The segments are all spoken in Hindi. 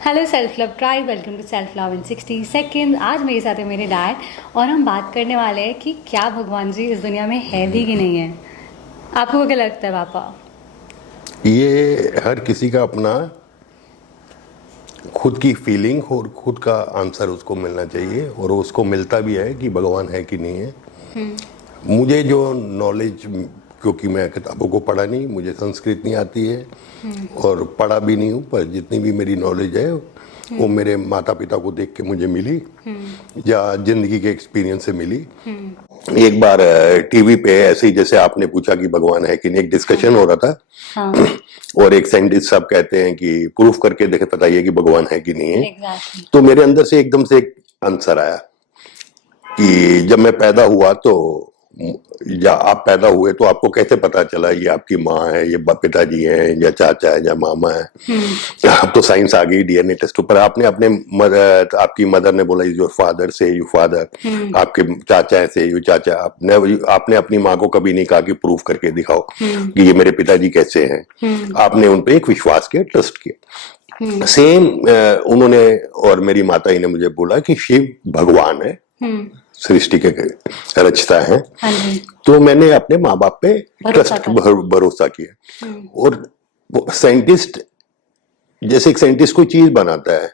Hello self love tribe, welcome to self love in 60 second. आज मेरे साथ है मेरे डैड और हम बात करने वाले हैं कि क्या भगवान जी इस दुनिया में है भी कि नहीं है। आपको क्या लगता है पापा? ये हर किसी का अपना खुद की फीलिंग और खुद का आंसर उसको मिलना चाहिए, और उसको मिलता भी है कि भगवान है कि नहीं है। मुझे जो नॉलेज, क्योंकि मैं किताबों को पढ़ा नहीं, मुझे संस्कृत नहीं आती है और पढ़ा भी नहीं हूँ, पर जितनी भी मेरी नॉलेज है वो मेरे माता पिता को देख के मुझे मिली या जिंदगी के एक्सपीरियंस से मिली। एक बार टीवी पे ऐसे ही, जैसे आपने पूछा कि भगवान है कि नहीं, एक डिस्कशन हो रहा था। हाँ, और एक साइंटिस्ट साहब कहते हैं कि प्रूफ करके देखे, बताइए कि भगवान है कि नहीं है। एग्जैक्टली। तो मेरे अंदर से एकदम से एक आंसर आया कि जब मैं पैदा हुआ तो, या आप पैदा हुए तो आपको कैसे पता चला ये आपकी माँ है, ये पिताजी है, या चाचा है, या मामा है। अब तो साइंस आ गई, डीएनए टेस्ट पर। आपने अपने आपकी मदर ने बोला योर फादर से यू फादर, आपके चाचा से यू चाचा। आपने अपनी माँ को कभी नहीं कहा कि प्रूफ करके दिखाओ कि ये मेरे पिताजी कैसे हैं। आपने उन पे एक विश्वास किया, ट्रस्ट किया। सेम उन्होंने और मेरी माता ही ने मुझे बोला कि शिव भगवान है, सृष्टि के रचता है। हाँ जी। तो मैंने अपने माँ बाप पे भरोसा ट्रस्ट, कर। भरोसा किया। और साइंटिस्ट, जैसे एक साइंटिस्ट कोई चीज बनाता है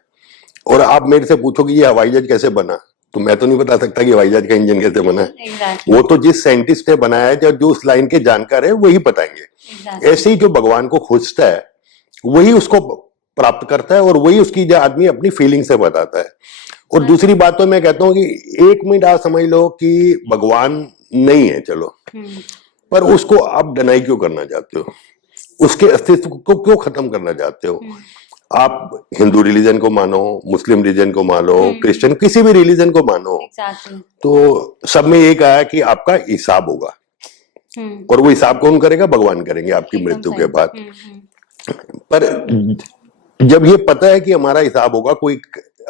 और आप मेरे से पूछो कि ये हवाई जहाज कैसे बना, तो मैं तो नहीं बता सकता कि हवाई जहाज का इंजन कैसे बना है। एग्जैक्टली। वो तो जिस साइंटिस्ट ने बनाया है, जो उस लाइन के जानकार है, वही बताएंगे। एग्जैक्टली। ऐसे ही जो भगवान को खोजता है वही उसको प्राप्त करता है, और वही उसकी जो आदमी अपनी फीलिंग से बताता है। और दूसरी बात तो मैं कहता हूँ कि एक मिनट आप समझ लो कि भगवान नहीं है, चलो, पर उसको आप डिनाई क्यों करना चाहते हो? उसके अस्तित्व को क्यों खत्म करना चाहते हो? आप हिंदू रिलीजन को मानो, मुस्लिम रिलीजन को मानो, क्रिश्चियन, किसी भी रिलीजन को मानो, एग्जैक्टली। तो सब में ये कहा है कि आपका हिसाब होगा। और वो हिसाब कौन करेगा? भगवान करेंगे आपकी एकदम मृत्यु सही। के बाद। पर जब ये पता है कि हमारा हिसाब होगा, कोई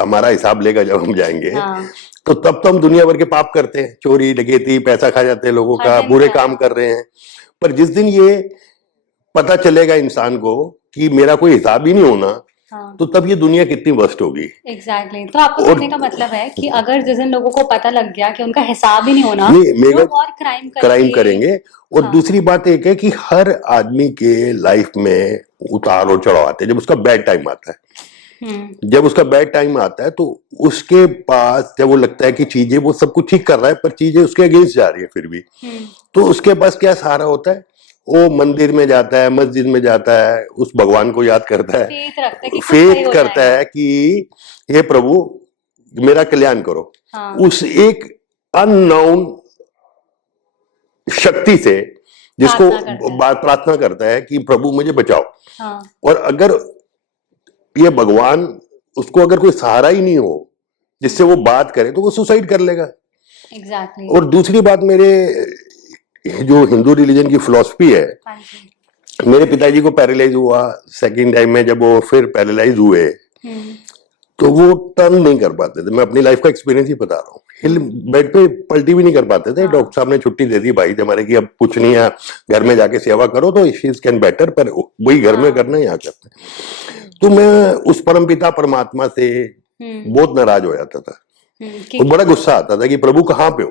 हमारा हिसाब लेगा जब हम जाएंगे, हाँ। तो हम दुनिया भर के पाप करते हैं, चोरी डकैती, पैसा खा जाते हैं लोगों हर का, दिन बुरे कर काम रहे कर रहे हैं। पर जिस दिन ये पता चलेगा इंसान को कि मेरा कोई हिसाब ही नहीं होना, हाँ। तो तब ये दुनिया कितनी वर्स्ट होगी। एग्जैक्टली। तो आपको और कहने का मतलब है कि अगर जिस दिन लोगों को पता लग गया कि उनका हिसाब ही नहीं होना, नहीं, मेगा लोग और क्राइम क्राइम करेंगे। करेंगे। और हाँ। दूसरी बात एक है कि हर आदमी के लाइफ में उतार और चढ़ाव आते हैं। जब उसका बैड टाइम आता है, जब उसका बैड टाइम आता है, तो उसके पास जब वो लगता है कि चीजें, वो सब कुछ ठीक कर रहा है, पर चीजें उसके अगेंस्ट जा रही है फिर भी, तो उसके पास क्या सहारा होता है? वो मंदिर में जाता है, मस्जिद में जाता है, उस भगवान को याद करता है, फेथ रखते हैं कि कुछ सही फेथ हो करता जाएगा। है कि हे प्रभु मेरा कल्याण करो। हाँ। उस एक अननोन शक्ति से, जिसको प्रार्थना करते हैं। बात प्रार्थना करता है कि प्रभु मुझे बचाओ। हाँ। और अगर ये भगवान, उसको अगर कोई सहारा ही नहीं हो जिससे वो बात करे, तो वो सुसाइड कर लेगा। एग्जैक्टली। और दूसरी बात, मेरे जो हिंदू रिलीजन की फिलॉसफी है, हाँ जी। मेरे पिताजी को पैरालाइज हुआ सेकंड टाइम में, जब वो फिर पैरालाइज हुए, तो वो टर्न नहीं कर पाते थे। मैं अपनी लाइफ का एक्सपीरियंस ही बता रहा हूँ। हिल बेड पे पलटी भी नहीं कर पाते थे। हाँ। डॉक्टर साहब ने छुट्टी दे दी भाई हमारे की, अब कुछ नहीं है, घर में जाके सेवा करो, तो शीज कैन बेटर, पर वही घर में हाँ। करना, यहाँ करना। तो मैं उस परमपिता परमात्मा से बहुत नाराज हो जाता था, कि और बड़ा गुस्सा आता था कि प्रभु कहाँ पे हो।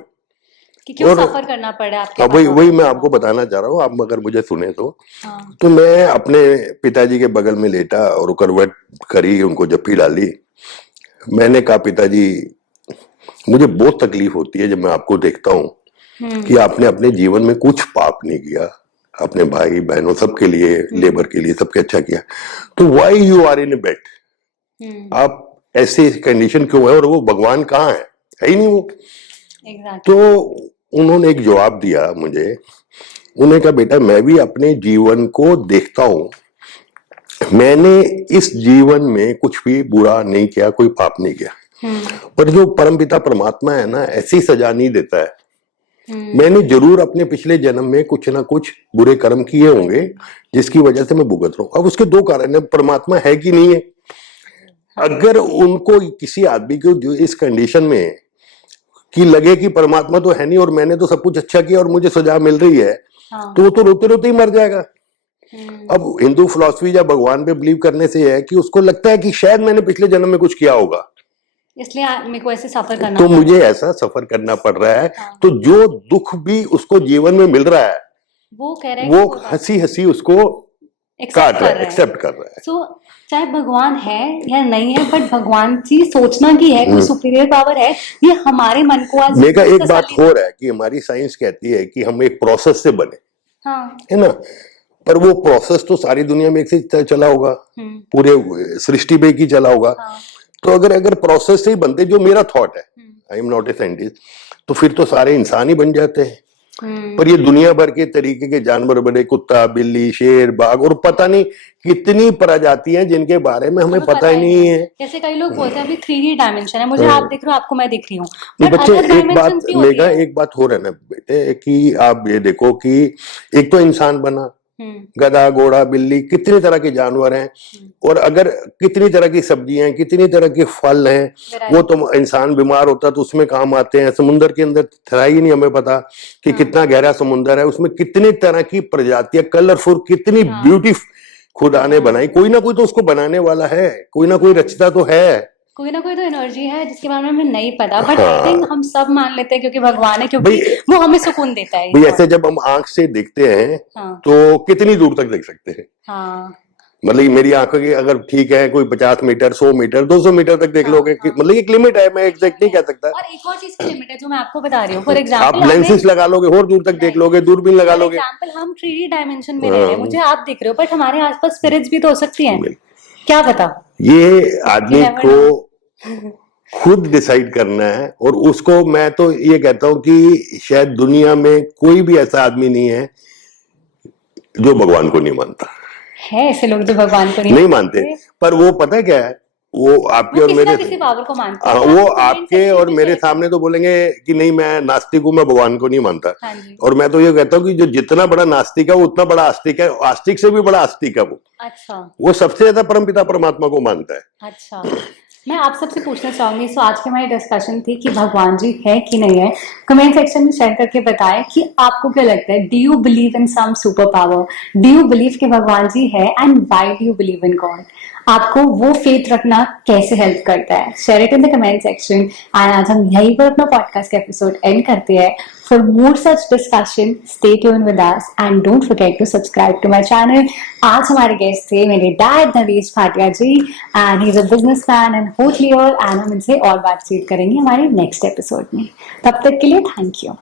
क्यों और सफर करना पड़ा आपके अब वही पापा वही को। मैं आपको बताना चाह रहा हूँ, आप अगर मुझे सुने तो। हाँ। तो मैं अपने पिताजी के बगल में लेटा और करवट करी, उनको जप्पी डाली। मैंने कहा पिताजी, मुझे बहुत तकलीफ होती है जब मैं आपको देखता हूँ कि आपने अपने जीवन में कुछ पाप नहीं किया, अपने भाई बहनों सबके लिए, लेबर के लिए, सबके अच्छा किया, तो why you are in a bed? आप ऐसे कंडीशन क्यों है? और वो भगवान कहाँ है ही नहीं वो। एग्जैक्टली। तो उन्होंने एक जवाब दिया मुझे। उन्होंने कहा बेटा, मैं भी अपने जीवन को देखता हूं, मैंने इस जीवन में कुछ भी बुरा नहीं किया, कोई पाप नहीं किया। पर जो परमपिता परमात्मा है ना, ऐसी सजा नहीं देता है। मैंने जरूर अपने पिछले जन्म में कुछ ना कुछ बुरे कर्म किए होंगे, जिसकी वजह से मैं भुगत रहा हूं। अब उसके दो कारण है, परमात्मा है कि नहीं है। अगर उनको, किसी आदमी को जो इस कंडीशन में कि लगे कि परमात्मा तो है नहीं और मैंने तो सब कुछ अच्छा किया और मुझे सजा मिल रही है, हाँ। तो वो तो रोते रोते ही मर जाएगा। अब हिंदू फिलॉसफी या भगवान पे बिलीव करने से है कि उसको लगता है कि शायद मैंने पिछले जन्म में कुछ किया होगा, इसलिए मेरे को ऐसे सफर करना तो पड़ा। मुझे ऐसा सफर करना पड़ रहा है। हाँ। तो जो दुख भी उसको जीवन में मिल रहा है वो कह रहा है वो कि हंसी हंसी उसको काट रहा है, एक्सेप्ट कर रहा है। सो चाहे भगवान है या नहीं है, बट भगवान की सोचना की है, कोई सुपीरियर पावर है, ये हमारे मन को आज मेरा एक बात हो रहा है कि हमारी साइंस कहती है कि हम एक प्रोसेस से बने, हाँ, है ना, पर वो प्रोसेस तो सारी दुनिया में एक से चला होगा, पूरे सृष्टि में एक ही चला होगा। हाँ, तो अगर प्रोसेस से ही बनते, जो मेरा थॉट है, I am not a scientist, तो फिर तो सारे इंसान ही बन जाते हैं। पर ये दुनिया भर के तरीके के जानवर बने, कुत्ता, बिल्ली, शेर, बाघ, और पता नहीं कितनी प्रजातियां हैं जिनके बारे में हमें पता ही नहीं है। जैसे कई लोग बोलते हैं अभी 3D डायमेंशन है, मुझे आप दिख रहे हो, आपको मैं दिख रही हूँ, नहीं बट बच्चे, अदर एक डायमेंशंस बात भी होती मेगा, है। एक बात हो रहा है ना बेटे कि आप ये देखो कि एक तो इंसान बना, गधा, घोड़ा, बिल्ली, कितनी तरह के जानवर हैं, और अगर कितनी तरह की सब्जियां, कितनी तरह के फल हैं, वो तो इंसान बीमार होता तो उसमें काम आते हैं। समुद्र के अंदर था ही नहीं हमें पता कि कितना गहरा समुद्र है, उसमें कितनी तरह की प्रजातियां, कलरफुल, कितनी ब्यूटीफुल खुदा ने बनाई। कोई ना कोई तो उसको बनाने वाला है, कोई ना कोई रचता तो है, कोई ना कोई तो एनर्जी है जिसके बारे में हमें नहीं पता, बट आई थिंक हम सब मान लेते हैं क्योंकि भगवान है, क्योंकि वो हमें सुकून देता है। भाई ऐसे जब हम आंख से देखते हैं तो कितनी दूर तक देख सकते हैं? मतलब मेरी आंखों की अगर ठीक है, कोई 50 मीटर, 100 मीटर, 200 मीटर तक देख लोगे, मतलब एक लिमिट है, मैं एग्जैक्ट नहीं कह सकता। और एक और चीज की लिमिट है जो मैं आपको बता रही हूँ, फॉर एग्जाम्पल आप लेंसेज लगा लोगे और दूर तक देख लोगे, दूरबीन लगा लोगे। एग्जाम्पल हम 3D डायमेंशन में रह रहे हैं, मुझे आप दिख रहे हो, बट हमारे आसपास स्पिरिट्स भी तो हो सकती हैं, क्या पता। ये आदमी को खुद डिसाइड करना है, और उसको मैं तो ये कहता हूं कि शायद दुनिया में कोई भी ऐसा आदमी नहीं है जो भगवान को नहीं मानता है। ऐसे लोग जो भगवान को नहीं मानते, पर वो पता है क्या है, वो आपके और मेरे, किसी पावर को मानते हैं। वो आपके और मेरे सामने तो बोलेंगे कि नहीं मैं नास्तिक हूं, मैं भगवान को नहीं मानता। और मैं तो ये कहता हूँ कि जो जितना बड़ा नास्तिक है वो उतना बड़ा आस्तिक है, आस्तिक से भी बड़ा आस्तिक है वो। अच्छा, वो सबसे ज्यादा परमपिता परमात्मा को मानता है। अच्छा, मैं आप सबसे पूछना चाहूंगी, सो आज की हमारी डिस्कशन थी कि भगवान जी है कि नहीं है। कमेंट सेक्शन में शेयर करके बताएं कि आपको क्या लगता है, do you believe in some super power, do you believe कि भगवान जी है, and why do you believe in God. आपको वो फेथ रखना कैसे हेल्प करता है, share it in the comment section. And आज हम यहीं पर अपना पॉडकास्ट का एपिसोड एंड करते हैं। For more such discussion, stay tuned with us and don't forget to subscribe to my channel. आज हमारे गेस्ट थे मेरे dad Naresh Bhatia ji, and he is a businessman and hotelier, and हम इनसे और बातचीत करेंगे हमारे नेक्स्ट एपिसोड में। तब तक के लिए थैंक यू।